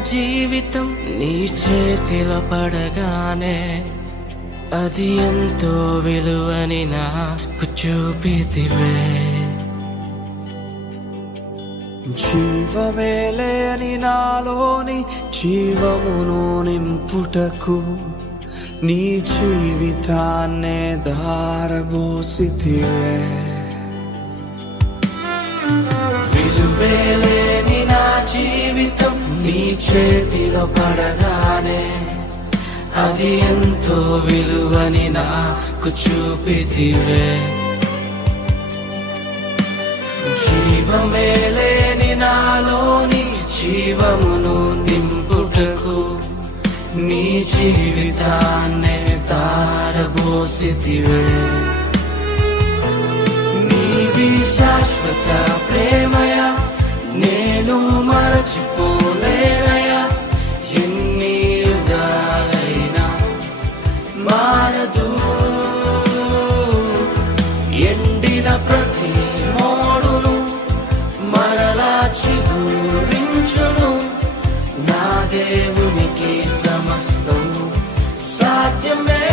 జీవితం నీ చేతిలో పడగానే అది ఎంతో విలువని నాకు చూపితివే. జీవమే లేని నాలోని జీవమును నింపుటకు నీ జీవితాన్నే ధారబోసితివే. విలువే లేని నా జీవితం నీ చేతిలో పడగానే అది ఎంతో విలువని నాకు చూపితివే. జీవమే లేని నాలోని జీవమును నింపుటకు నీ జీవితాన్నే తారబోసితివే. నీది శాశ్వత ప్రేమయ నేను మరచిపోలేనయా. ఎన్ని యుగాలైనా మారదు. ఎండిన ప్రతి మోడును మరలా చిగురించును. నా దేవునికి సమస్తము సాధ్యమే.